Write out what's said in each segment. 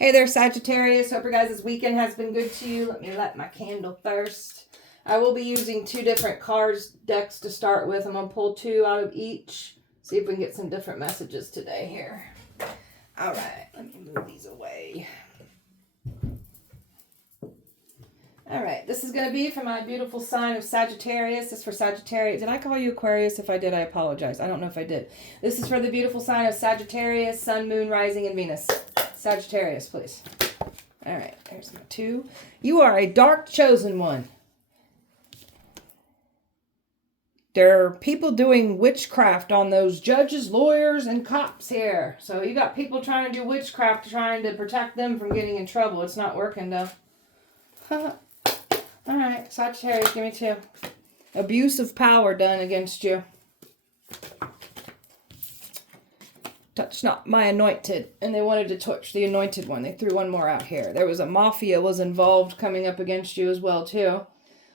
Hey there, Sagittarius. Hope your guys' weekend has been good to you. Let me light my candle first. I will be using two different decks to start with. I'm going to pull two out of each. See if we can get some different messages today here. All right, let me move these away. All right, this is going to be for my beautiful sign of Sagittarius. This is for Sagittarius. Did I call you Aquarius? If I did, I apologize. I don't know if I did. This is for the beautiful sign of Sagittarius, Sun, Moon, Rising, and Venus. Sagittarius, please. All right, there's my two. You are a dark chosen one. There are people doing witchcraft on those judges, lawyers, and cops here. So you got people trying to do witchcraft, trying to protect them from getting in trouble. It's not working, though. All right, Sagittarius, give me two. Abuse of power done against you. Touch not my anointed. And they wanted to touch the anointed one. They threw one more out here. There was a Mafia was involved coming up against you as well, too.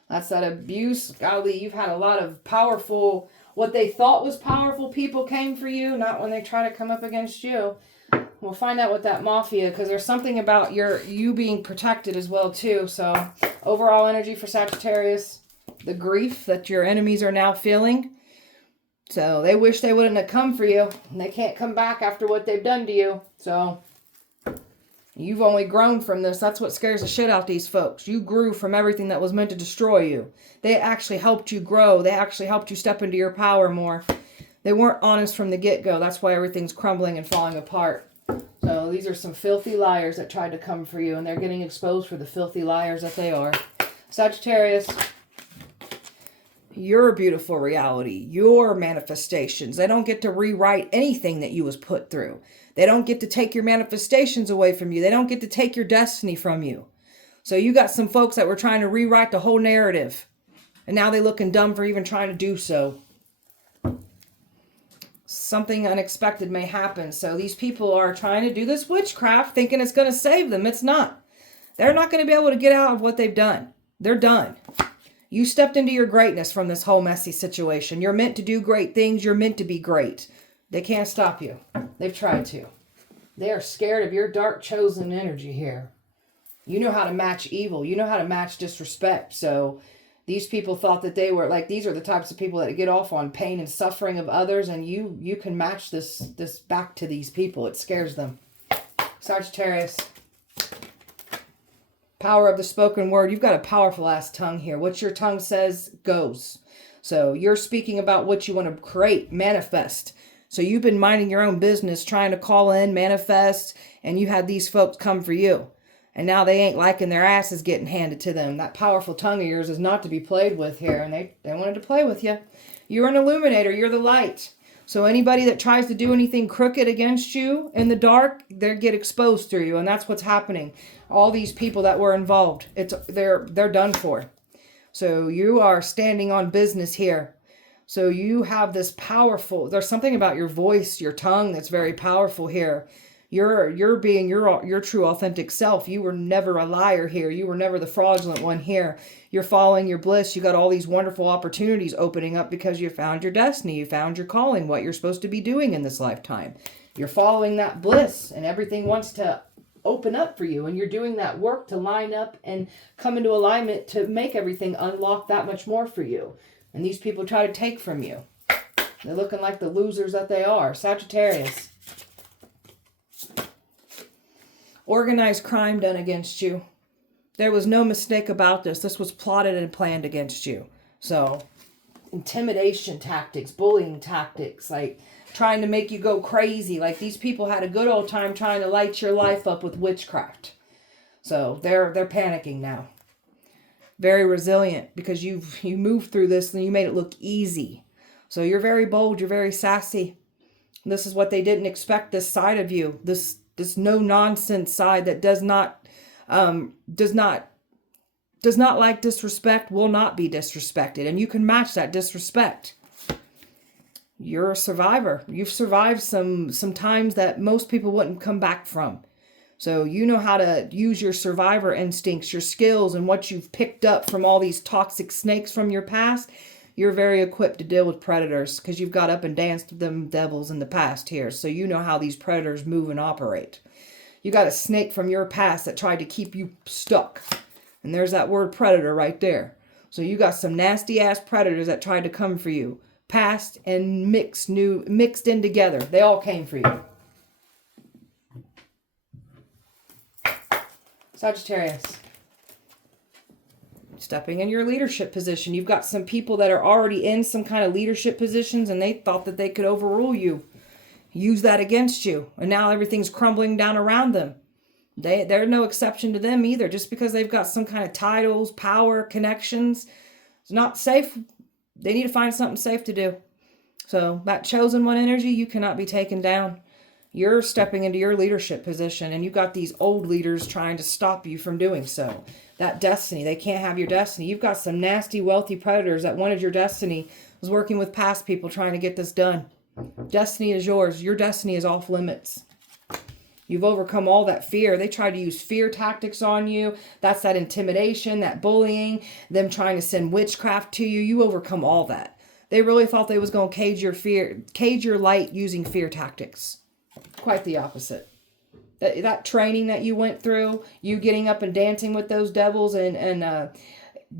That's that abuse. Golly, you've had a lot of powerful, what they thought was powerful people came for you, not when they try to come up against you. We'll find out what that Mafia, because there's something about you being protected as well, too. So, overall energy for Sagittarius. The grief that your enemies are now feeling. So, they wish they wouldn't have come for you. And they can't come back after what they've done to you. So, you've only grown from this. That's what scares the shit out these folks. You grew from everything that was meant to destroy you. They actually helped you grow. They actually helped you step into your power more. They weren't honest from the get-go. That's why everything's crumbling and falling apart. So these are some filthy liars that tried to come for you, and they're getting exposed for the filthy liars that they are. Sagittarius, your beautiful reality, your manifestations. They don't get to rewrite anything that you was put through. They don't get to take your manifestations away from you. They don't get to take your destiny from you. So you got some folks that were trying to rewrite the whole narrative, and now they're looking dumb for even trying to do so. Something unexpected may happen. So these people are trying to do this witchcraft thinking it's going to save them. It's not. They're not going to be able to get out of what they've done. They're done. You stepped into your greatness from this whole messy situation. You're meant to do great things. You're meant to be great. They can't stop you. They've tried to. They are scared of your dark chosen energy here. You know how to match evil. You know how to match disrespect. So these people thought that they were, like, these are the types of people that get off on pain and suffering of others, and you can match this back to these people. It scares them. Sagittarius. Power of the spoken word. You've got a powerful ass tongue here. What your tongue says goes. So you're speaking about what you want to create, manifest. So you've been minding your own business, trying to call in, manifest, and you had these folks come for you. And now they ain't liking their asses getting handed to them. That powerful tongue of yours is not to be played with here. And they wanted to play with you. You're an illuminator. You're the light. So anybody that tries to do anything crooked against you in the dark, they get exposed through you. And that's what's happening. All these people that were involved, they're done for. So you are standing on business here. So you have this powerful, there's something about your voice, your tongue that's very powerful here. You're being your true authentic self. You were never a liar here. You were never the fraudulent one here. You're following your bliss. You got all these wonderful opportunities opening up because you found your destiny. You found your calling, what you're supposed to be doing in this lifetime. You're following that bliss, and everything wants to open up for you, and you're doing that work to line up and come into alignment to make everything unlock that much more for you. And these people try to take from you. They're looking like the losers that they are. Sagittarius. Organized crime done against you. There was no mistake about this. This was plotted and planned against you. So, intimidation tactics, bullying tactics, like trying to make you go crazy. Like these people had a good old time trying to light your life up with witchcraft. So, they're panicking now. Very resilient because you moved through this and you made it look easy. So, you're very bold. You're very sassy. This is what they didn't expect, this side of you. This no-nonsense side that does not like disrespect, will not be disrespected. And you can match that disrespect. You're a survivor. You've survived some times that most people wouldn't come back from. So you know how to use your survivor instincts, your skills, and what you've picked up from all these toxic snakes from your past. You're very equipped to deal with predators because you've got up and danced with them devils in the past here. So you know how these predators move and operate. You got a snake from your past that tried to keep you stuck. And there's that word predator right there. So you got some nasty ass predators that tried to come for you. Past and mixed in together. They all came for you. Sagittarius. Stepping in your leadership position. You've got some people that are already in some kind of leadership positions and they thought that they could overrule you. Use that against you. And now everything's crumbling down around them. They're no exception to them either. Just because they've got some kind of titles, power, connections, it's not safe. They need to find something safe to do. So that chosen one energy, you cannot be taken down. You're stepping into your leadership position and you've got these old leaders trying to stop you from doing so. That destiny, they can't have your destiny. You've got some nasty, wealthy predators that wanted your destiny, was working with past people trying to get this done. Destiny is yours. Your destiny is off limits. You've overcome all that fear. They tried to use fear tactics on you. That's that intimidation, that bullying, them trying to send witchcraft to you. You overcome all that. They really thought they was going to cage your light using fear tactics. Quite the opposite. That training that you went through, you getting up and dancing with those devils and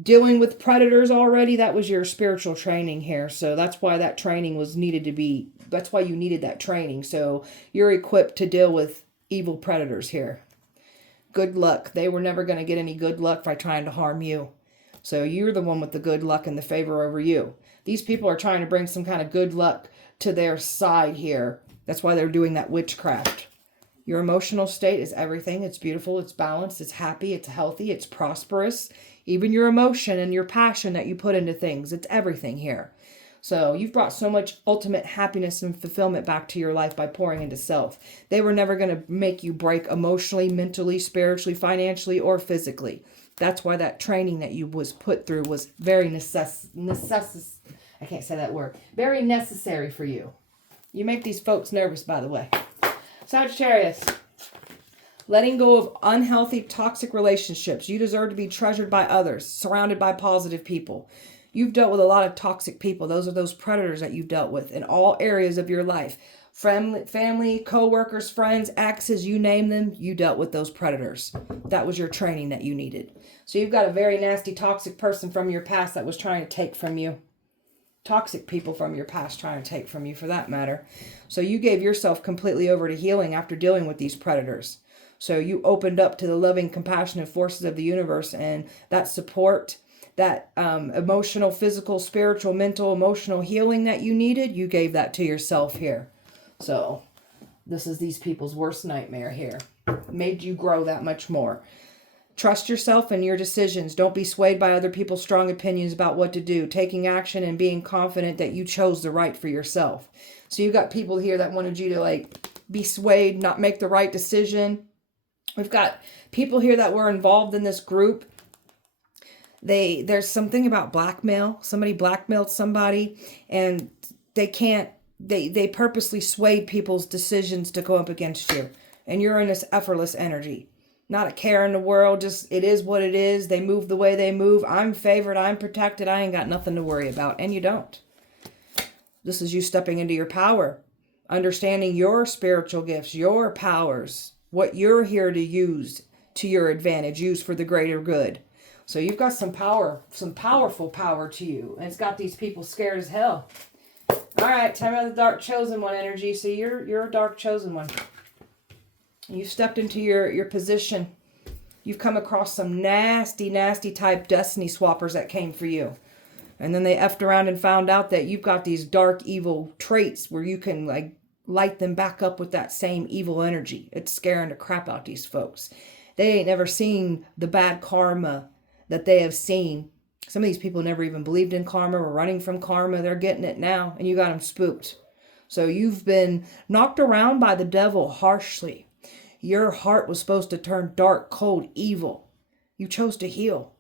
dealing with predators already, that was your spiritual training here. So that's why that training was needed to be, that's why you needed that training. So you're equipped to deal with evil predators here. Good luck. They were never going to get any good luck by trying to harm you. So you're the one with the good luck and the favor over you. These people are trying to bring some kind of good luck to their side here. That's why they're doing that witchcraft. Your emotional state is everything. It's beautiful. It's balanced. It's happy. It's healthy. It's prosperous. Even your emotion and your passion that you put into things. It's everything here. So you've brought so much ultimate happiness and fulfillment back to your life by pouring into self. They were never going to make you break emotionally, mentally, spiritually, financially, or physically. That's why that training that you was put through was very I can't say that word. Very necessary for you. You make these folks nervous, by the way. Sagittarius. Letting go of unhealthy, toxic relationships. You deserve to be treasured by others, surrounded by positive people. You've dealt with a lot of toxic people. Those are those predators that you've dealt with in all areas of your life. Family, co-workers, friends, exes, you name them, you dealt with those predators. That was your training that you needed. So you've got a very nasty, toxic person from your past that was trying to take from you. Toxic people from your past trying to take from you, for that matter. So you gave yourself completely over to healing after dealing with these predators. So you opened up to the loving, compassionate forces of the universe, and that support, that emotional, physical, spiritual, mental, emotional healing that you needed, you gave that to yourself here. So this is these people's worst nightmare here. Made you grow that much more. Trust yourself and your decisions. Don't be swayed by other people's strong opinions about what to do. Taking action and being confident that you chose the right for yourself. So you got people here that wanted you to be swayed, not make the right decision. We've got people here that were involved in this group. There's something about blackmail. Somebody blackmailed somebody and they purposely swayed people's decisions to go up against you. And you're in this effortless energy. Not a care in the world, just it is what it is. They move the way they move. I'm favored, I'm protected, I ain't got nothing to worry about. And you don't. This is you stepping into your power. Understanding your spiritual gifts, your powers. What you're here to use to your advantage. Use for the greater good. So you've got some power, some powerful power to you. And it's got these people scared as hell. Alright, time out of the dark chosen one energy. So you're a dark chosen one. You stepped into your position. You've come across some nasty, nasty type destiny swappers that came for you. And then they effed around and found out that you've got these dark, evil traits where you can light them back up with that same evil energy. It's scaring the crap out these folks. They ain't never seen the bad karma that they have seen. Some of these people never even believed in karma, were running from karma. They're getting it now, and you got them spooked. So you've been knocked around by the devil harshly. Your heart was supposed to turn dark, cold, evil. You chose to heal.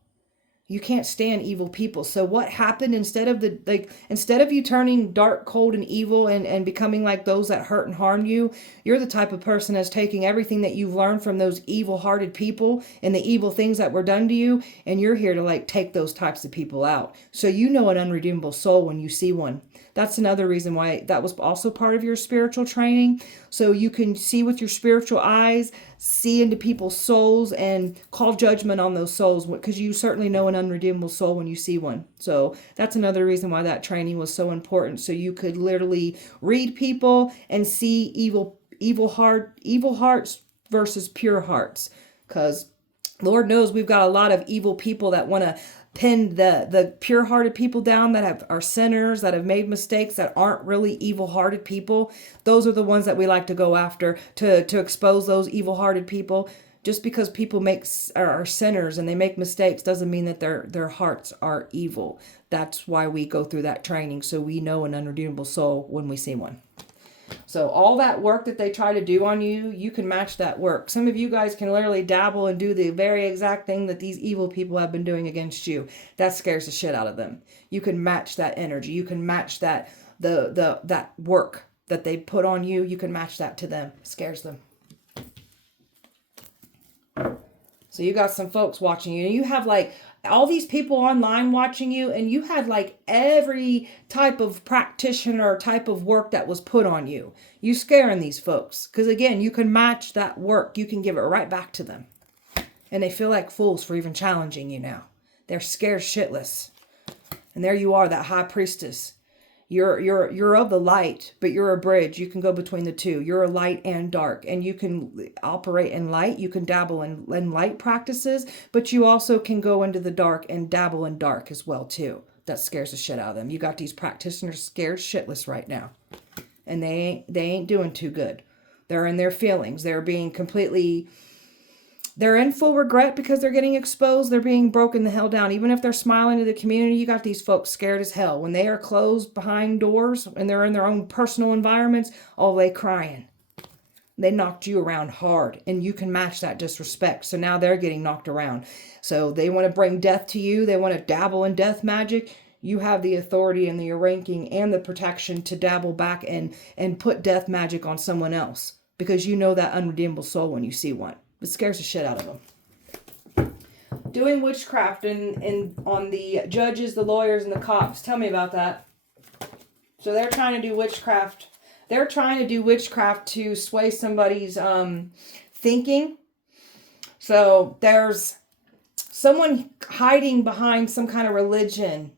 You can't stand evil people. So what happened instead of you turning dark, cold, and evil and becoming like those that hurt and harm you, you're the type of person that's taking everything that you've learned from those evil-hearted people and the evil things that were done to you, and you're here to take those types of people out. So you know an unredeemable soul when you see one. That's another reason why that was also part of your spiritual training. So you can see with your spiritual eyes, see into people's souls and call judgment on those souls, because you certainly know an unredeemable soul when you see one. So that's another reason why that training was so important. So you could literally read people and see evil hearts versus pure hearts. Because Lord knows we've got a lot of evil people that want to pin the pure-hearted people down, that are sinners, that have made mistakes, that aren't really evil-hearted people. Those are the ones that we like to go after, to expose those evil-hearted people. Just because people are sinners and they make mistakes doesn't mean that their hearts are evil. That's why we go through that training, so we know an unredeemable soul when we see one. So all that work that they try to do on you, you can match that work. Some of you guys can literally dabble and do the very exact thing that these evil people have been doing against you. That scares the shit out of them. You can match that energy. You can match that that work that they put on you. You can match that to them. It scares them. So you got some folks watching you, and you have like all these people online watching you, and you had like every type of practitioner type of work that was put on you. You scaring these folks, because again, you can match that work. You can give it right back to them, and they feel like fools for even challenging you now. They're scared shitless. And there you are, that high priestess. You're of the light, but you're a bridge. You can go between the two. You're a light and dark, and you can operate in light. You can dabble in light practices, but you also can go into the dark and dabble in dark as well too. That scares the shit out of them. You got these practitioners scared shitless right now, and they ain't doing too good. They're in their feelings. They're in full regret because they're getting exposed. They're being broken the hell down. Even if they're smiling to the community, you got these folks scared as hell. When they are closed behind doors and they're in their own personal environments, oh, they crying. They knocked you around hard, and you can match that disrespect. So now they're getting knocked around. So they want to bring death to you. They want to dabble in death magic. You have the authority and the ranking and the protection to dabble back and put death magic on someone else, because you know that unredeemable soul when you see one. It scares the shit out of them. Doing witchcraft on the judges, the lawyers, and the cops. Tell me about that. So they're trying to do witchcraft. They're trying to do witchcraft to sway somebody's thinking. So there's someone hiding behind some kind of religion.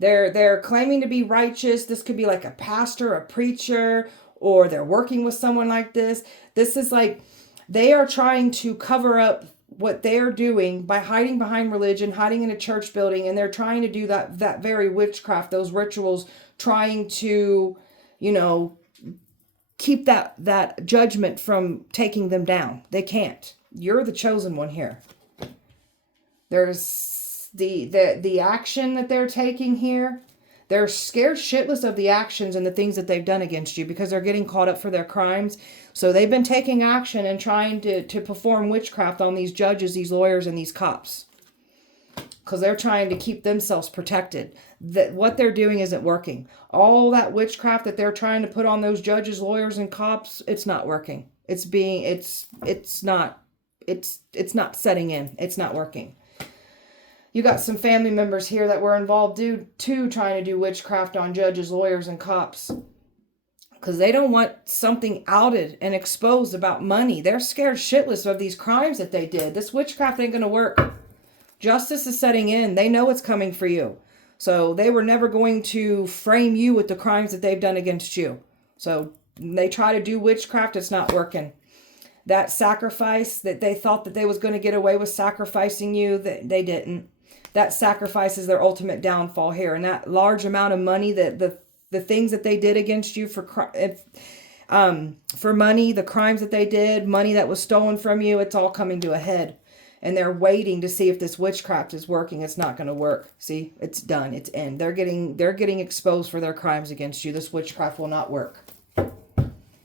They're claiming to be righteous. This could be like a pastor, a preacher, or they're working with someone like this. This is like, they are trying to cover up what they're doing by hiding behind religion, hiding in a church building, and they're trying to do that very witchcraft, those rituals, trying to, keep that judgment from taking them down. They can't. You're the chosen one here. There's the action that they're taking here. They're scared shitless of the actions and the things that they've done against you, because they're getting caught up for their crimes. So they've been taking action and trying to perform witchcraft on these judges, these lawyers, and these cops, because they're trying to keep themselves protected. That what they're doing isn't working. All that witchcraft that they're trying to put on those judges, lawyers, and cops, it's not working. It's not setting in. It's not working. You got some family members here that were involved too, trying to do witchcraft on judges, lawyers, and cops, because they don't want something outed and exposed about money. They're scared shitless of these crimes that they did. This witchcraft ain't going to work. Justice is setting in. They know it's coming for you. So they were never going to frame you with the crimes that they've done against you. So they try to do witchcraft. It's not working. That sacrifice that they thought that they was going to get away with sacrificing you, they didn't. That sacrifice is their ultimate downfall here. And that large amount of money, that the things that they did against you for money, the crimes that they did, money that was stolen from you, it's all coming to a head. And they're waiting to see if this witchcraft is working. It's not going to work. See, it's done. It's in. They're getting exposed for their crimes against you. This witchcraft will not work.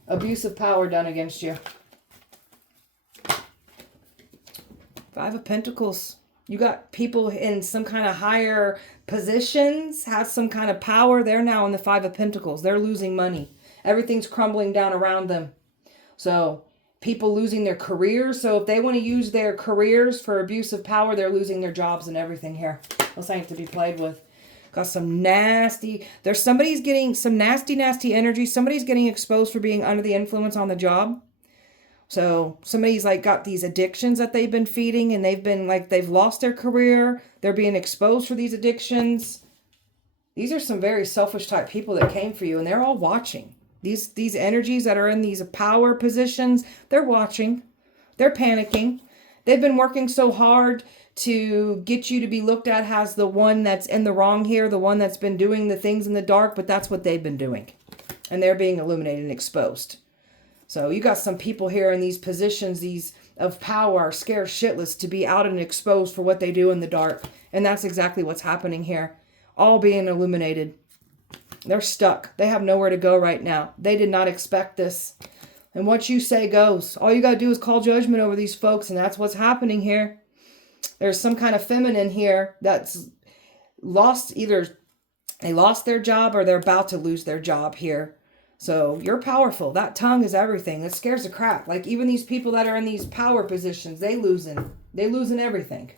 Abuse of power done against you. 5 of Pentacles. You got people in some kind of higher positions, have some kind of power. They're now in the 5 of Pentacles. They're losing money. Everything's crumbling down around them. So people losing their careers. So if they want to use their careers for abuse of power, they're losing their jobs and everything here. Those ain't to be played with. Got some nasty, there's somebody's getting some nasty energy. Somebody's getting exposed for being under the influence on the job. So somebody's like got these addictions that they've been feeding, and they've been like, they've lost their career. They're being exposed for these addictions. These are some very selfish type people that came for you, and they're all watching. These energies that are in these power positions, they're watching. They're panicking. They've been working so hard to get you to be looked at as the one that's in the wrong here, the one that's been doing the things in the dark, but that's what they've been doing. And they're being illuminated and exposed. So you got some people here in these positions, these of power, scared shitless to be out and exposed for what they do in the dark. And that's exactly what's happening here. All being illuminated. They're stuck. They have nowhere to go right now. They did not expect this. And what you say goes. All you got to do is call judgment over these folks, and that's what's happening here. There's some kind of feminine here that's lost, either they lost their job or they're about to lose their job here. So you're powerful. That tongue is everything. It scares the crap. Like even these people that are in these power positions, they losing everything.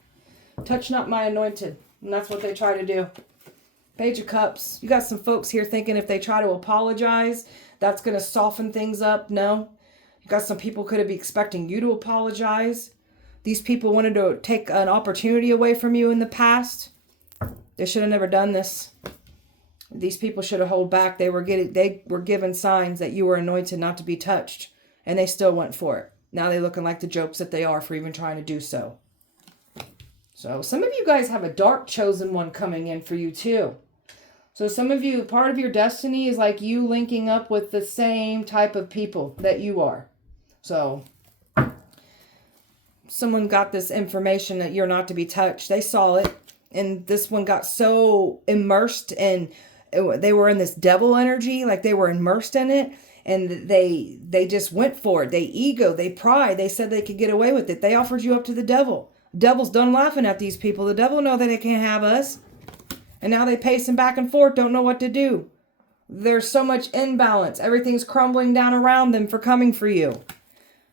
Touch not my anointed. And that's what they try to do. Page of Cups. You got some folks here thinking if they try to apologize, that's going to soften things up. No. You got some people could be expecting you to apologize. These people wanted to take an opportunity away from you in the past. They should have never done this. These people should have held back. They were given signs that you were anointed not to be touched, and they still went for it. Now they're looking like the jokes that they are for even trying to do so. So some of you guys have a dark chosen one coming in for you too. So some of you, part of your destiny is like you linking up with the same type of people that you are. So someone got this information that you're not to be touched. They saw it, and this one got so immersed in, they were in this devil energy, like they were immersed in it, and they just went for it. They pride. They said they could get away with it. They offered you up to the devil. The devil's done laughing at these people. The devil know that they can't have us. And now they pacing back and forth, don't know what to do. There's so much imbalance. Everything's crumbling down around them for coming for you.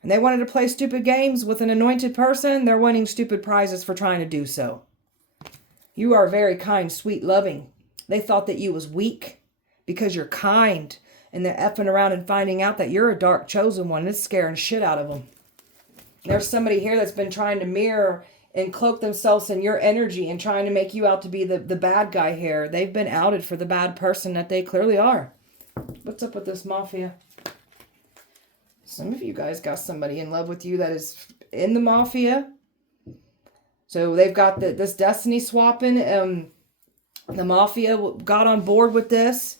And they wanted to play stupid games with an anointed person. They're winning stupid prizes for trying to do so. You are very kind, sweet, loving. They thought that you was weak because you're kind. And they're effing around and finding out that you're a dark chosen one. It's scaring shit out of them. There's somebody here that's been trying to mirror and cloak themselves in your energy and trying to make you out to be the bad guy here. They've been outed for the bad person that they clearly are. What's up with this Mafia? Some of you guys got somebody in love with you that is in the Mafia. So they've got this destiny swapping. The Mafia got on board with this.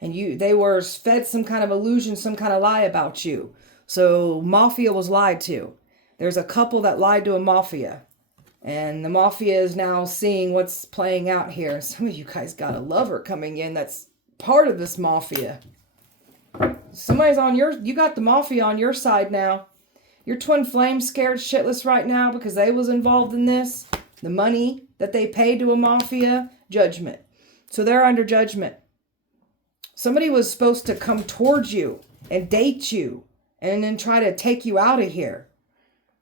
And they were fed some kind of illusion, some kind of lie about you. So Mafia was lied to. There's a couple that lied to a Mafia. And the Mafia is now seeing what's playing out here. Some of you guys got a lover coming in that's part of this Mafia. Somebody's on you got the Mafia on your side now. Your twin flame scared shitless right now because they was involved in this. The money that they paid to a Mafia, judgment. So they're under judgment. Somebody was supposed to come towards you and date you and then try to take you out of here.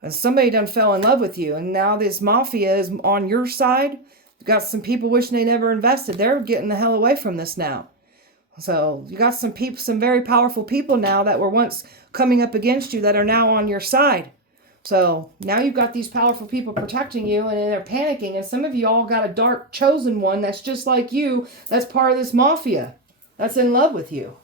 And somebody done fell in love with you. And now this Mafia is on your side. You got some people wishing they never invested. They're getting the hell away from this now. So you got some people, some very powerful people now that were once coming up against you that are now on your side. So now you've got these powerful people protecting you, and they're panicking. And some of you all got a dark chosen one that's just like you. That's part of this Mafia. That's in love with you.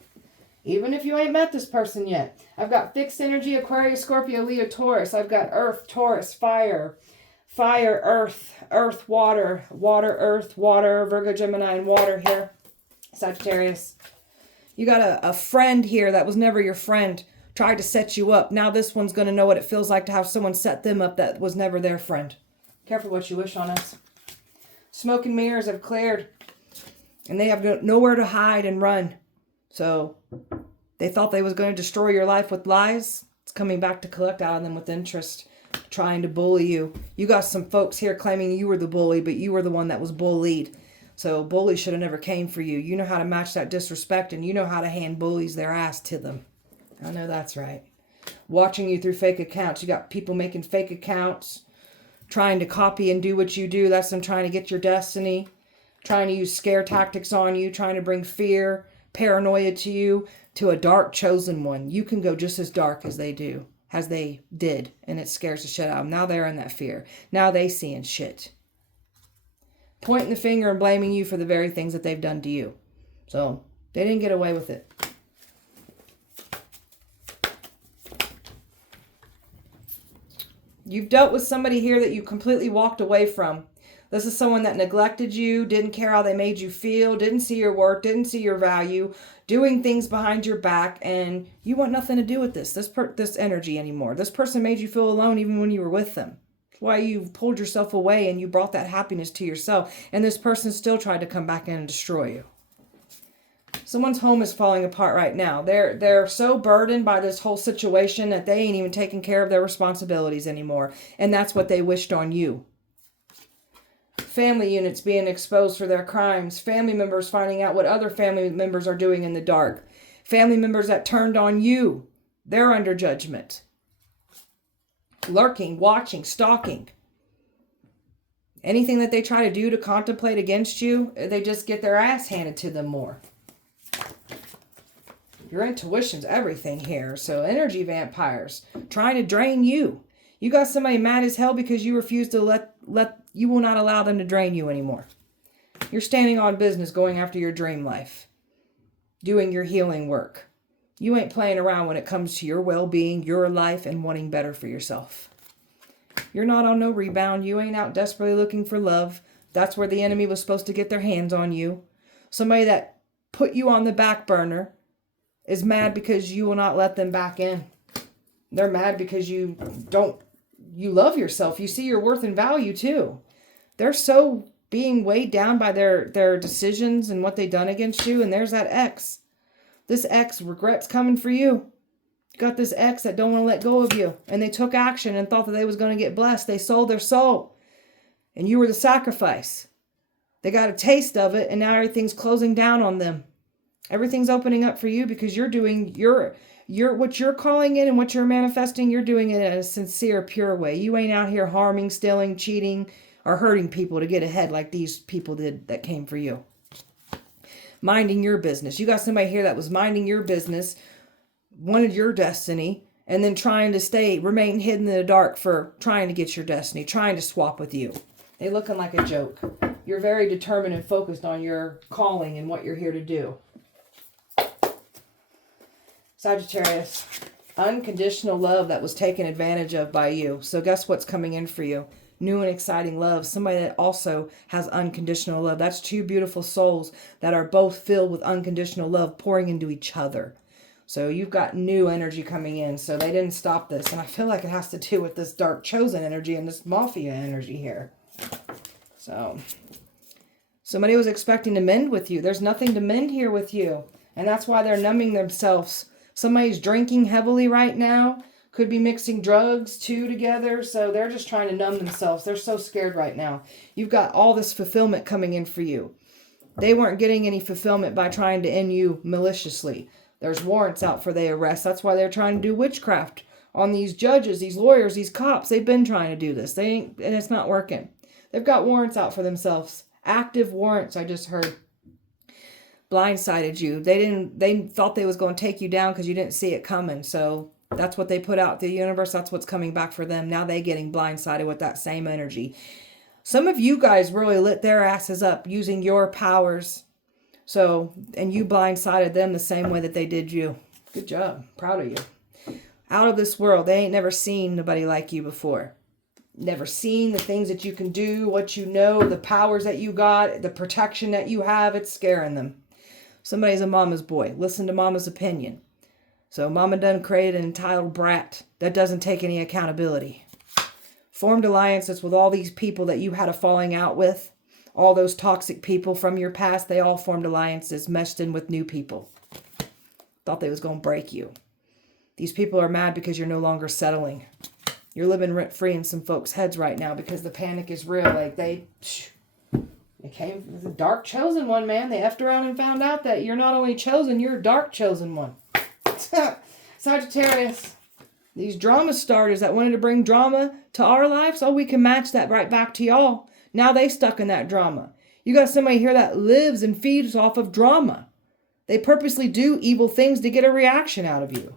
Even if you ain't met this person yet. I've got fixed energy, Aquarius, Scorpio, Leo, Taurus. I've got Earth, Taurus, Fire, Earth, Water, Earth, Water, Virgo, Gemini, and Water here. Sagittarius. You got a friend here that was never your friend. Tried to set you up. Now this one's going to know what it feels like to have someone set them up that was never their friend. Careful what you wish on us. Smoke and mirrors have cleared. And they have nowhere to hide and run. So they thought they was going to destroy your life with lies. It's coming back to collect out of them with interest. Trying to bully you. You got some folks here claiming you were the bully, but you were the one that was bullied. So bullies should have never came for you. You know how to match that disrespect, and you know how to hand bullies their ass to them. I know that's right. Watching you through fake accounts. You got people making fake accounts. Trying to copy and do what you do. That's them trying to get your destiny. trying to use scare tactics on you, trying to bring fear, paranoia to you, to a dark chosen one. You can go just as dark as they did, and it scares the shit out of them. Now they're in that fear. Now they seeing shit. Pointing the finger and blaming you for the very things that they've done to you. So, they didn't get away with it. You've dealt with somebody here that you completely walked away from. This is someone that neglected you, didn't care how they made you feel, didn't see your work, didn't see your value, doing things behind your back, and you want nothing to do with this energy anymore. This person made you feel alone even when you were with them. That's why you pulled yourself away and you brought that happiness to yourself, and this person still tried to come back in and destroy you. Someone's home is falling apart right now. They're so burdened by this whole situation that they ain't even taking care of their responsibilities anymore. And that's what they wished on you. Family units being exposed for their crimes. Family members finding out what other family members are doing in the dark. Family members that turned on you. They're under judgment. Lurking, watching, stalking. Anything that they try to do to contemplate against you, they just get their ass handed to them more. Your intuition's everything here. So energy vampires trying to drain you. You got somebody mad as hell because you refuse to you will not allow them to drain you anymore. You're standing on business, going after your dream life. Doing your healing work. You ain't playing around when it comes to your well-being, your life, and wanting better for yourself. You're not on no rebound. You ain't out desperately looking for love. That's where the enemy was supposed to get their hands on you. Somebody that put you on the back burner is mad because you will not let them back in. They're mad because you love yourself. You see your worth and value too. They're so being weighed down by their decisions and what they done against you. And there's that ex. This ex regrets coming for you. You got this ex that don't want to let go of you. And they took action and thought that they was going to get blessed. They sold their soul. And you were the sacrifice. They got a taste of it and now everything's closing down on them. Everything's opening up for you because you're doing what you're calling it and what you're manifesting, you're doing it in a sincere, pure way. You ain't out here harming, stealing, cheating, or hurting people to get ahead like these people did that came for you. Minding your business. You got somebody here that was minding your business, wanted your destiny, and then trying to remain hidden in the dark for trying to get your destiny, trying to swap with you. They looking like a joke. You're very determined and focused on your calling and what you're here to do. Sagittarius, unconditional love that was taken advantage of by you. So guess what's coming in for you? New and exciting love. Somebody that also has unconditional love. That's two beautiful souls that are both filled with unconditional love pouring into each other. So you've got new energy coming in. So they didn't stop this. And I feel like it has to do with this dark chosen energy and this Mafia energy here. So somebody was expecting to mend with you. There's nothing to mend here with you. And that's why they're numbing themselves. Somebody's drinking heavily right now. Could be mixing drugs too together. So they're just trying to numb themselves. They're so scared right now. You've got all this fulfillment coming in for you. They weren't getting any fulfillment by trying to end you maliciously. There's warrants out for their arrest. That's why they're trying to do witchcraft on these judges, these lawyers, these cops. They've been trying to do this. And it's not working. They've got warrants out for themselves. Active warrants, I just heard. Blindsided you. They thought they was going to take you down because you didn't see it coming. So that's what they put out to the universe. That's what's coming back for them. Now they getting blindsided with that same energy. Some of you guys really lit their asses up using your powers. So, and you blindsided them the same way that they did you. Good job. Proud of you. Out of this world. They ain't never seen nobody like you before. Never seen the things that you can do, what you know, the powers that you got, the protection that you have. It's scaring them. Somebody's a mama's boy. Listen to mama's opinion. So mama done created an entitled brat that doesn't take any accountability. Formed alliances with all these people that you had a falling out with. All those toxic people from your past, they all formed alliances, meshed in with new people. Thought they was going to break you. These people are mad because you're no longer settling. You're living rent-free in some folks' heads right now because the panic is real. Like it came as a dark chosen one, man. They effed around and found out that you're not only chosen, you're a dark chosen one. Sagittarius, these drama starters that wanted to bring drama to our lives, oh, we can match that right back to y'all. Now they stuck in that drama. You got somebody here that lives and feeds off of drama. They purposely do evil things to get a reaction out of you.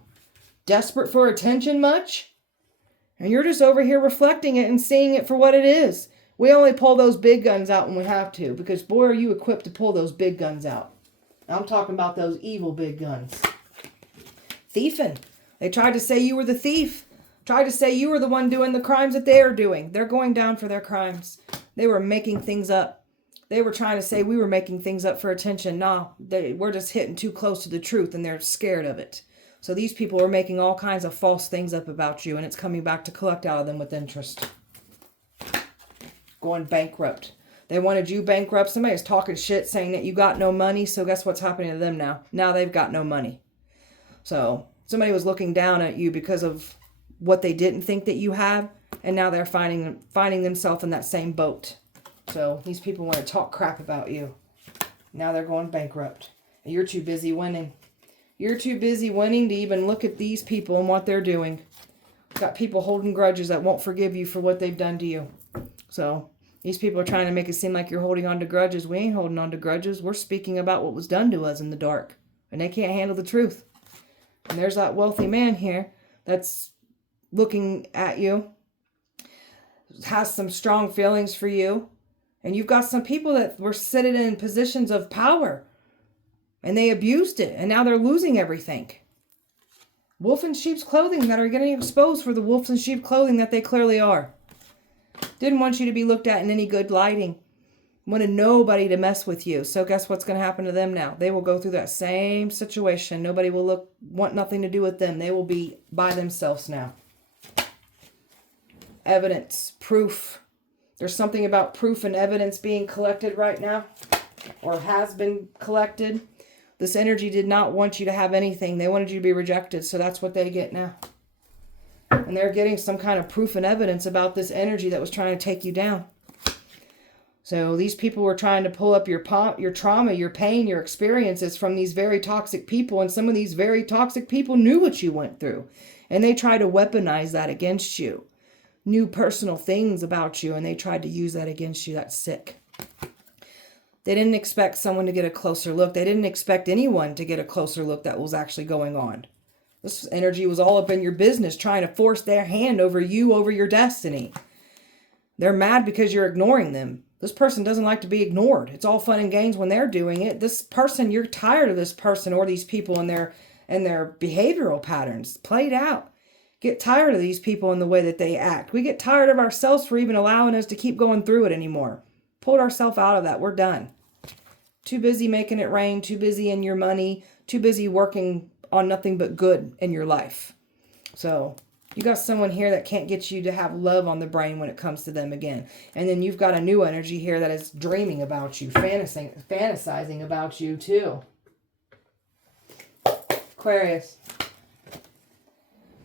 Desperate for attention much? And you're just over here reflecting it and seeing it for what it is. We only pull those big guns out when we have to, because boy, are you equipped to pull those big guns out. I'm talking about those evil big guns. Thiefing. They tried to say you were the thief. Tried to say you were the one doing the crimes that they are doing. They're going down for their crimes. They were making things up. They were trying to say we were making things up for attention. No, we're just hitting too close to the truth, and they're scared of it. So these people are making all kinds of false things up about you, and it's coming back to collect out of them with interest. Going bankrupt. They wanted you bankrupt. Somebody was talking shit saying that you got no money, so guess what's happening to them now? Now they've got no money. So somebody was looking down at you because of what they didn't think that you had, and now they're finding themselves in that same boat. So these people want to talk crap about you. Now they're going bankrupt. And you're too busy winning. You're too busy winning to even look at these people and what they're doing. Got people holding grudges that won't forgive you for what they've done to you. So these people are trying to make it seem like you're holding on to grudges. We ain't holding on to grudges. We're speaking about what was done to us in the dark. And they can't handle the truth. And there's that wealthy man here that's looking at you. Has some strong feelings for you. And you've got some people that were sitting in positions of power. And they abused it. And now they're losing everything. Wolf in sheep's clothing that are getting exposed for the wolves in sheep clothing that they clearly are. Didn't want you to be looked at in any good lighting. Wanted nobody to mess with you. So guess what's going to happen to them now? They will go through that same situation. Nobody will want nothing to do with them. They will be by themselves now. Evidence. Proof. There's something about proof and evidence being collected right now. Or has been collected. This energy did not want you to have anything. They wanted you to be rejected. So that's what they get now. And they're getting some kind of proof and evidence about this energy that was trying to take you down. So these people were trying to pull up your trauma, your pain, your experiences from these very toxic people. And some of these very toxic people knew what you went through. And they tried to weaponize that against you. Knew personal things about you. And they tried to use that against you. That's sick. They didn't expect someone to get a closer look. They didn't expect anyone to get a closer look that was actually going on. This energy was all up in your business, trying to force their hand over you, over your destiny. They're mad because you're ignoring them. This person doesn't like to be ignored. It's all fun and games when they're doing it. This person, you're tired of this person or these people and their behavioral patterns. Played out. Get tired of these people and the way that they act. We get tired of ourselves for even allowing us to keep going through it anymore. Pulled ourselves out of that. We're done. Too busy making it rain. Too busy in your money. Too busy working on nothing but good in your life. So you got someone here that can't get you to have love on the brain when it comes to them again. And then you've got a new energy here that is dreaming about you, fantasizing about you too. Aquarius.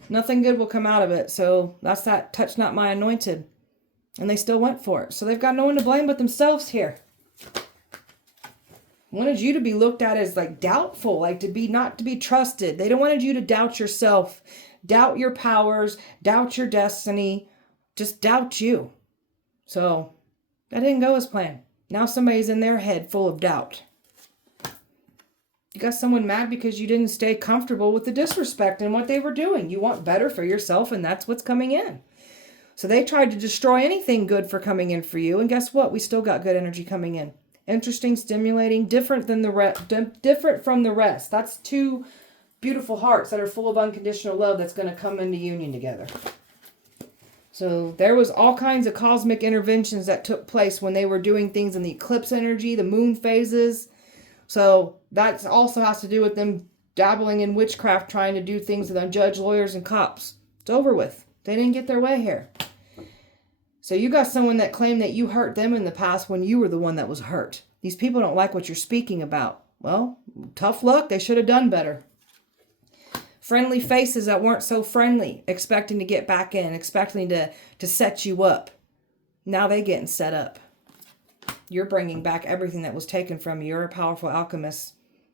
Nothing good will come out of it. So that's that touch not my anointed. And they still went for it. So they've got no one to blame but themselves here. Wanted you to be looked at as like doubtful, like not to be trusted. They don't wanted you to doubt yourself, doubt your powers, doubt your destiny, just doubt you. So that didn't go as planned. Now somebody's in their head full of doubt. You got someone mad because you didn't stay comfortable with the disrespect and what they were doing. You want better for yourself, and that's what's coming in. So they tried to destroy anything good for coming in for you, and guess what? We still got good energy coming in. Interesting, stimulating, different from the rest. That's two beautiful hearts that are full of unconditional love that's going to come into union together. So there was all kinds of cosmic interventions that took place when they were doing things in the eclipse energy, the moon phases. So that also has to do with them dabbling in witchcraft, trying to do things with judge, lawyers, and cops. It's over with. They didn't get their way here. So you got someone that claimed that you hurt them in the past when you were the one that was hurt. These people don't like what you're speaking about. Well, tough luck. They should have done better. Friendly faces that weren't so friendly, expecting to get back in, expecting to set you up. Now they getting set up. You're bringing back everything that was taken from you. You're a powerful alchemist,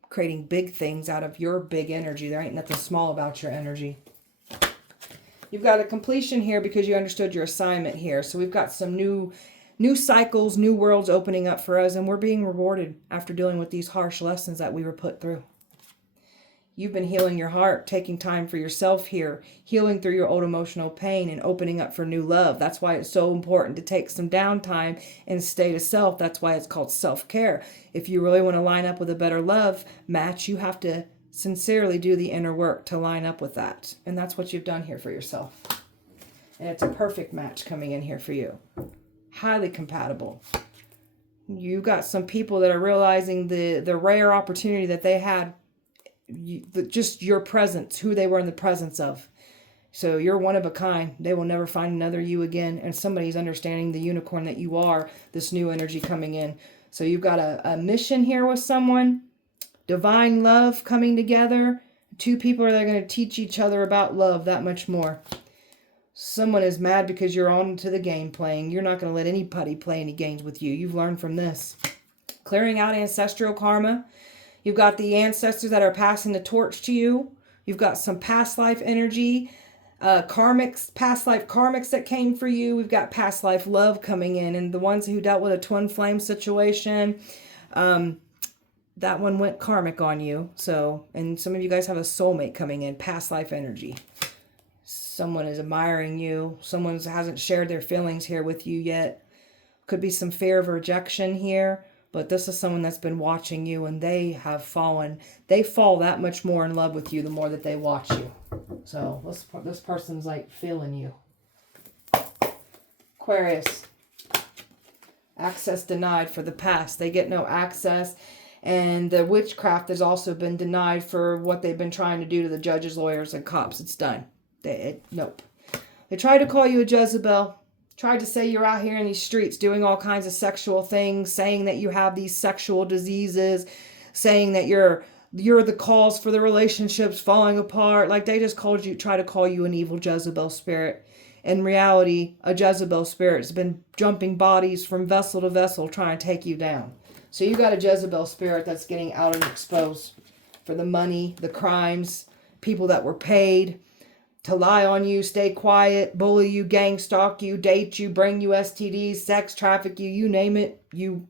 creating big things out of your big energy. There ain't nothing small about your energy. You've got a completion here because you understood your assignment here. So we've got some new new cycles, new worlds opening up for us, and we're being rewarded after dealing with these harsh lessons that we were put through. You've been healing your heart, taking time for yourself here, healing through your old emotional pain and opening up for new love. That's why it's so important to take some downtime and stay to self. That's why it's called self-care. If you really want to line up with a better love match, you have to sincerely do the inner work to line up with that. And that's what you've done here for yourself. And it's a perfect match coming in here for you. Highly compatible. You got some people that are realizing the rare opportunity that they had, just your presence, who they were in the presence of. So you're one of a kind. They will never find another you again. And somebody's understanding the unicorn that you are, this new energy coming in. So you've got a mission here with someone. Divine love coming together. Two people that are going to teach each other about love that much more. Someone is mad because you're on to the game playing. You're not going to let anybody play any games with you. You've learned from this. Clearing out ancestral karma. You've got the ancestors that are passing the torch to you. You've got some past life energy, karmics, past life karmics that came for you. We've got past life love coming in. And the ones who dealt with a twin flame situation, that one went karmic on you. So, and some of you guys have a soulmate coming in, past life energy. Someone is admiring you. Someone hasn't shared their feelings here with you yet. Could be some fear of rejection here. But this is someone that's been watching you and they have fallen. They fall that much more in love with you the more that they watch you. So this person's like feeling you. Aquarius. Access denied for the past. They get no access. And the witchcraft has also been denied for what they've been trying to do to the judges, lawyers, and cops. It's done. Nope. They tried to call you a Jezebel. Tried to say you're out here in these streets doing all kinds of sexual things, saying that you have these sexual diseases, saying that you're the cause for the relationships falling apart. Like they just try to call you an evil Jezebel spirit. In reality, a Jezebel spirit's been jumping bodies from vessel to vessel trying to take you down. So you got a Jezebel spirit that's getting out and exposed for the money, the crimes, people that were paid to lie on you, stay quiet, bully you, gang stalk you, date you, bring you STDs, sex traffic you, you name it, you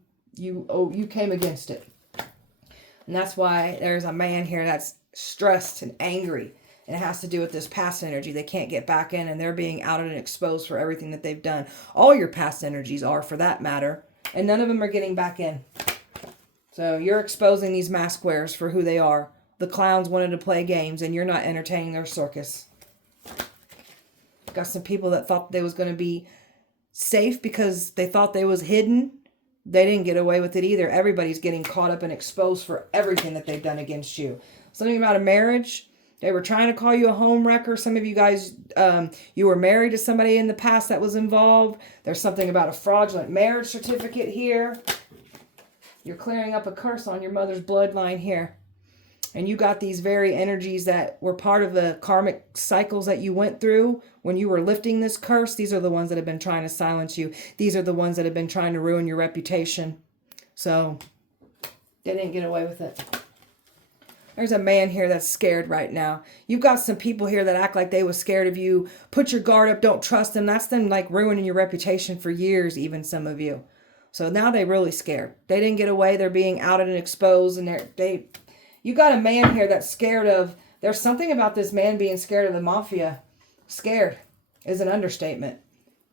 came against it. And that's why there's a man here that's stressed and angry. And it has to do with this past energy. They can't get back in and they're being outed and exposed for everything that they've done. All your past energies are, for that matter. And none of them are getting back in. So you're exposing these mask wearers for who they are. The clowns wanted to play games and you're not entertaining their circus. Got some people that thought they was going to be safe because they thought they was hidden. They didn't get away with it either. Everybody's getting caught up and exposed for everything that they've done against you. Something about a marriage. They were trying to call you a home wrecker. Some of you guys, you were married to somebody in the past that was involved. There's something about a fraudulent marriage certificate here. You're clearing up a curse on your mother's bloodline here. And you got these very energies that were part of the karmic cycles that you went through when you were lifting this curse. These are the ones that have been trying to silence you. These are the ones that have been trying to ruin your reputation. So they didn't get away with it. There's a man here that's scared right now. You've got some people here that act like they was scared of you. Put your guard up. Don't trust them. That's them like ruining your reputation for years, even some of you. So now they're really scared. They didn't get away. They're being outed and exposed. And you got a man here that's scared of, there's something about this man being scared of the Mafia. Scared is an understatement.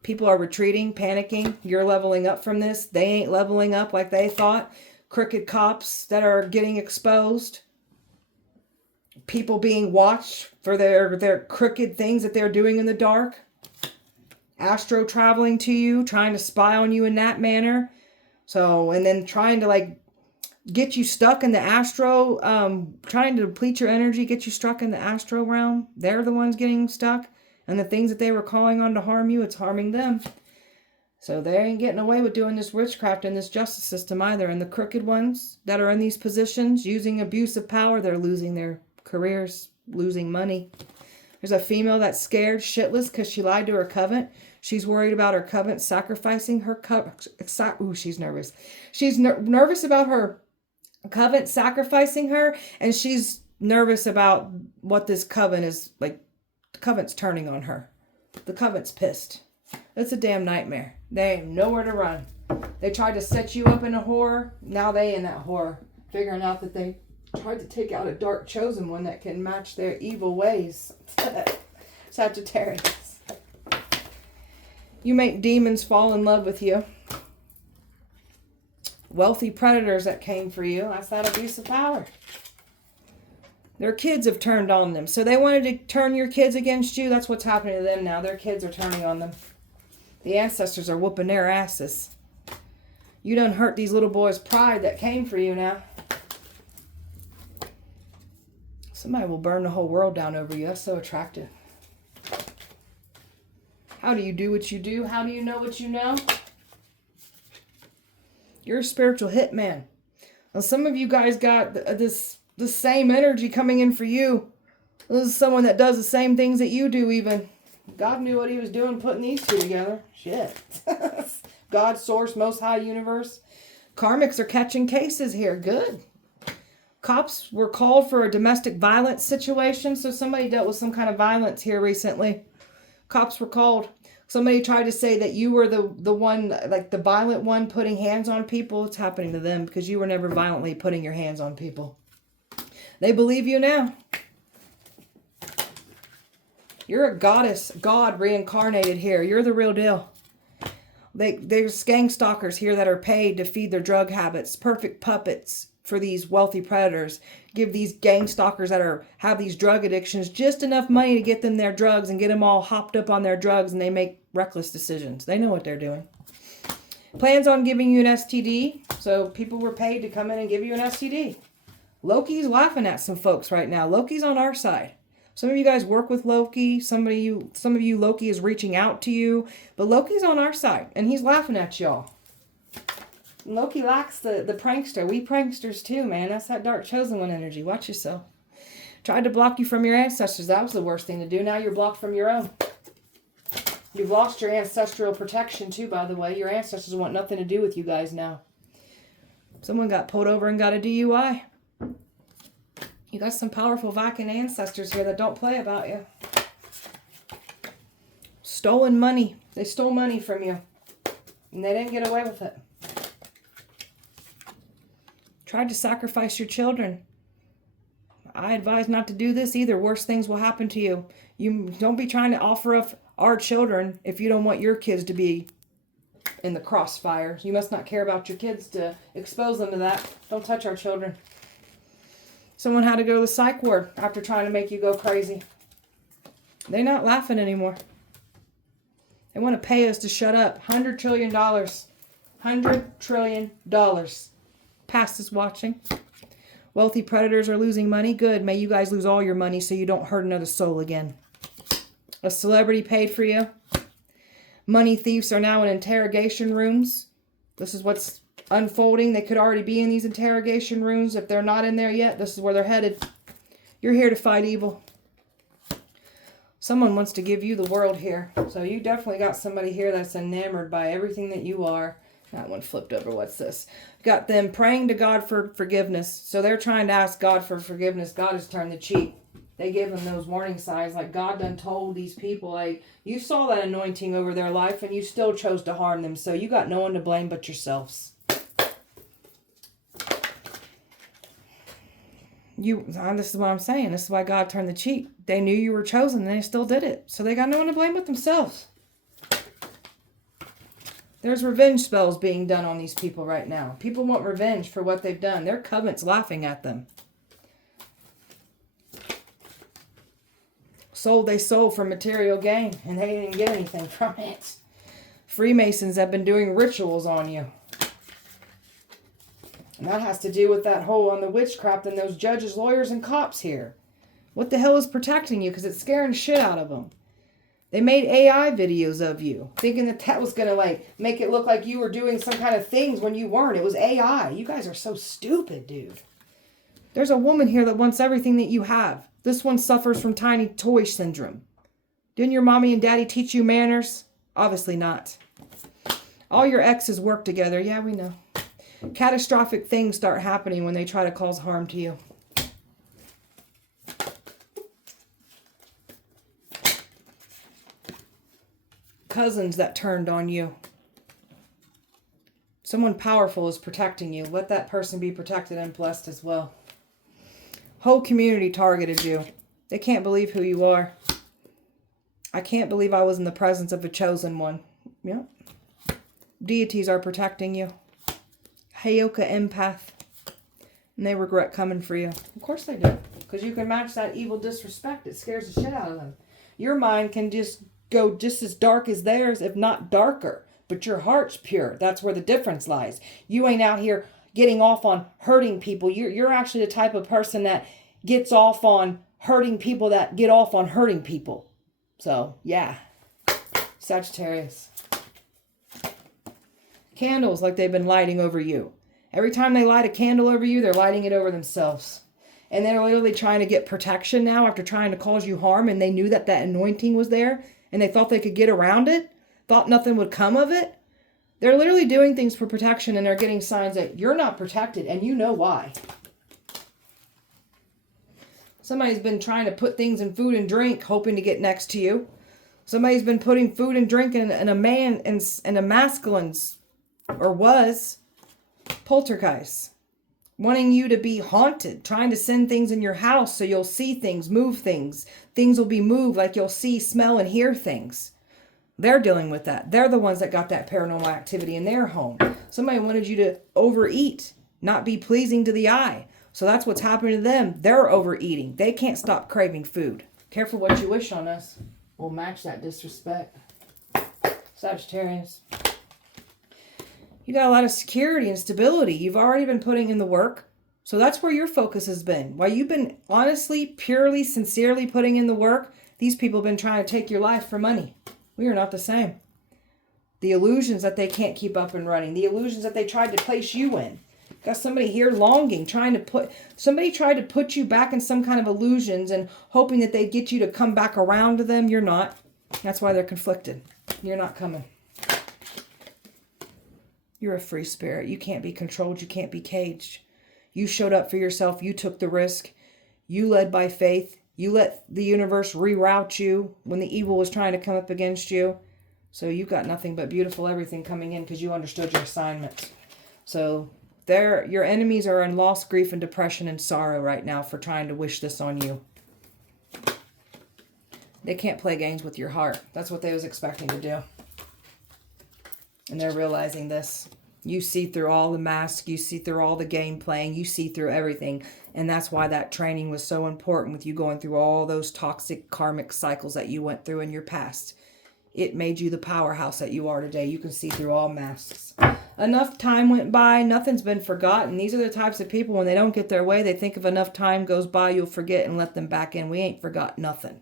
People are retreating, panicking. You're leveling up from this. They ain't leveling up like they thought. Crooked cops that are getting exposed. People being watched for their crooked things that they're doing in the dark. Astro traveling to you, trying to spy on you in that manner. So, and then trying to like get you stuck in the astro, trying to deplete your energy, get you stuck in the astro realm. They're the ones getting stuck. And the things that they were calling on to harm you, it's harming them. So they ain't getting away with doing this witchcraft in this justice system either. And the crooked ones that are in these positions, using abuse of power, they're losing their careers, losing money. There's a female that's scared shitless because she lied to her covenant. She's worried about her covenant sacrificing her covenant. Ooh, she's nervous. She's nervous about her covenant sacrificing her, and she's nervous about what this covenant is like. The covenant's turning on her. The covenant's pissed. It's a damn nightmare. They ain't nowhere to run. They tried to set you up in a horror. Now they in that horror. Figuring out that they tried to take out a dark chosen one that can match their evil ways. Sagittarius. You make demons fall in love with you. Wealthy predators that came for you. That's that abuse of power. Their kids have turned on them. So they wanted to turn your kids against you. That's what's happening to them now. Their kids are turning on them. The ancestors are whooping their asses. You done hurt these little boys' pride that came for you now. Somebody will burn the whole world down over you. That's so attractive. How do you do what you do? How do you know what you know? You're a spiritual hitman. Now, some of you guys got the same energy coming in for you. This is someone that does the same things that you do even. God knew what he was doing putting these two together. Shit. God, source, most high universe. Karmics are catching cases here. Good. Cops were called for a domestic violence situation. So somebody dealt with some kind of violence here recently. Cops were called. Somebody tried to say that you were the one, like the violent one putting hands on people. It's happening to them because you were never violently putting your hands on people. They believe you now. You're a goddess, God reincarnated here. You're the real deal. There's gang stalkers here that are paid to feed their drug habits. Perfect puppets for these wealthy predators. Give these gang stalkers that have these drug addictions just enough money to get them their drugs and get them all hopped up on their drugs, and they make reckless decisions. They know what they're doing. Plans on giving you an STD. So people were paid to come in and give you an STD. Loki's laughing at some folks right now. Loki's on our side. Some of you guys work with Loki. Some of you, Loki is reaching out to you. But Loki's on our side, and he's laughing at y'all. Loki likes the prankster. We pranksters too, man. That's that dark chosen one energy. Watch yourself. Tried to block you from your ancestors. That was the worst thing to do. Now you're blocked from your own. You've lost your ancestral protection too, by the way. Your ancestors want nothing to do with you guys now. Someone got pulled over and got a DUI. You got some powerful Viking ancestors here that don't play about you. Stolen money. They stole money from you. And they didn't get away with it. Tried to sacrifice your children. I advise not to do this either. Worse things will happen to you. You don't be trying to offer up our children if you don't want your kids to be in the crossfire. You must not care about your kids to expose them to that. Don't touch our children. Someone had to go to the psych ward after trying to make you go crazy. They're not laughing anymore. They want to pay us to shut up. $100 trillion. $100 trillion. Past is watching. Wealthy predators are losing money. Good. May you guys lose all your money so you don't hurt another soul again. A celebrity paid for you. Money thieves are now in interrogation rooms. This is what's unfolding. They could already be in these interrogation rooms. If they're not in there yet, this is where they're headed. You're here to fight evil. Someone wants to give you the world here. So you definitely got somebody here that's enamored by everything that you are. That one flipped over. What's this? Got them praying to God for forgiveness. So they're trying to ask God for forgiveness. God has turned the cheek. They gave them those warning signs. Like God done told these people, like, you saw that anointing over their life and you still chose to harm them. So you got no one to blame but yourselves. This is what I'm saying. This is why God turned the cheek. They knew you were chosen and they still did it. So they got no one to blame but themselves. There's revenge spells being done on these people right now. People want revenge for what they've done. Their covenant's laughing at them. They sold for material gain and they didn't get anything from it. Freemasons have been doing rituals on you. And that has to do with that whole on the witchcraft and those judges, lawyers, and cops here. What the hell is protecting you? Because it's scaring the shit out of them. They made AI videos of you, thinking that that was going to like make it look like you were doing some kind of things when you weren't. It was AI. You guys are so stupid, dude. There's a woman here that wants everything that you have. This one suffers from tiny toy syndrome. Didn't your mommy and daddy teach you manners? Obviously not. All your exes work together. Yeah, we know. Catastrophic things start happening when they try to cause harm to you. cousins that turned on you. Someone powerful is protecting you. Let that person be protected and blessed as well. Whole community targeted you. They can't believe who you are. I can't believe I was in the presence of a chosen one. Yep. Deities are protecting you. Heyoka empath. And they regret coming for you. Of course they do. Because you can match that evil disrespect. It scares the shit out of them. Your mind can just go just as dark as theirs, if not darker. But your heart's pure. That's where the difference lies. You ain't out here getting off on hurting people. You're actually the type of person that gets off on hurting people that get off on hurting people. So, yeah. Sagittarius. Candles like they've been lighting over you. Every time they light a candle over you, they're lighting it over themselves. And they're literally trying to get protection now after trying to cause you harm. And they knew that that anointing was there. And they thought they could get around it. Thought nothing would come of it. They're literally doing things for protection. And they're getting signs that you're not protected. And you know why. Somebody's been trying to put things in food and drink, hoping to get next to you. Somebody's been putting food and drink in a man and a masculine's, or was, poltergeist. Wanting you to be haunted, trying to send things in your house so you'll see things, move things. Things will be moved like you'll see, smell, and hear things. They're dealing with that. They're the ones that got that paranormal activity in their home. Somebody wanted you to overeat, not be pleasing to the eye. So that's what's happening to them. They're overeating. They can't stop craving food. Careful what you wish on us. We'll match that disrespect. Sagittarius. You got a lot of security and stability. You've already been putting in the work. So that's where your focus has been. While you've been honestly, purely, sincerely putting in the work, these people have been trying to take your life for money. We are not the same. The illusions that they can't keep up and running. The illusions that they tried to place you in. Got somebody here longing, somebody tried to put you back in some kind of illusions and hoping that they'd get you to come back around to them. You're not. That's why they're conflicted. You're not coming. You're a free spirit. You can't be controlled. You can't be caged. You showed up for yourself. You took the risk. You led by faith. You let the universe reroute you when the evil was trying to come up against you. So you got nothing but beautiful everything coming in because you understood your assignments. So your enemies are in loss, grief, and depression and sorrow right now for trying to wish this on you. They can't play games with your heart. That's what they was expecting to do. And they're realizing this. You see through all the masks. You see through all the game playing. You see through everything. And that's why that training was so important with you going through all those toxic karmic cycles that you went through in your past. It made you the powerhouse that you are today. You can see through all masks. Enough time went by. Nothing's been forgotten. These are the types of people, when they don't get their way, they think if enough time goes by, you'll forget and let them back in. We ain't forgot nothing.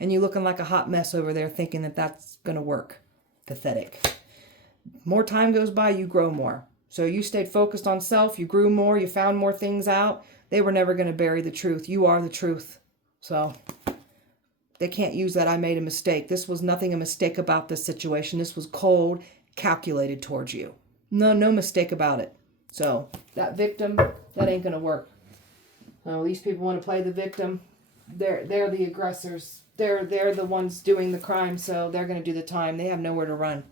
And you looking like a hot mess over there thinking that that's going to work. Pathetic. More time goes by, you grow more. So you stayed focused on self. You grew more. You found more things out. They were never going to bury the truth. You are the truth. So they can't use that I made a mistake. This was nothing a mistake about this situation. This was cold, calculated towards you. No mistake about it. So that victim, that ain't going to work. These people want to play the victim. They're the aggressors. They're the ones doing the crime, so they're going to do the time. They have nowhere to run.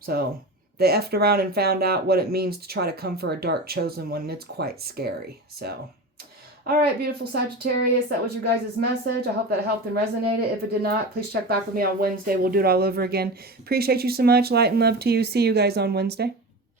So they effed around and found out what it means to try to come for a dark chosen one, and it's quite scary. So, all right, beautiful Sagittarius, that was your guys' message. I hope that it helped and resonated. If it did not, please check back with me on Wednesday. We'll do it all over again. Appreciate you so much. Light and love to you. See you guys on Wednesday.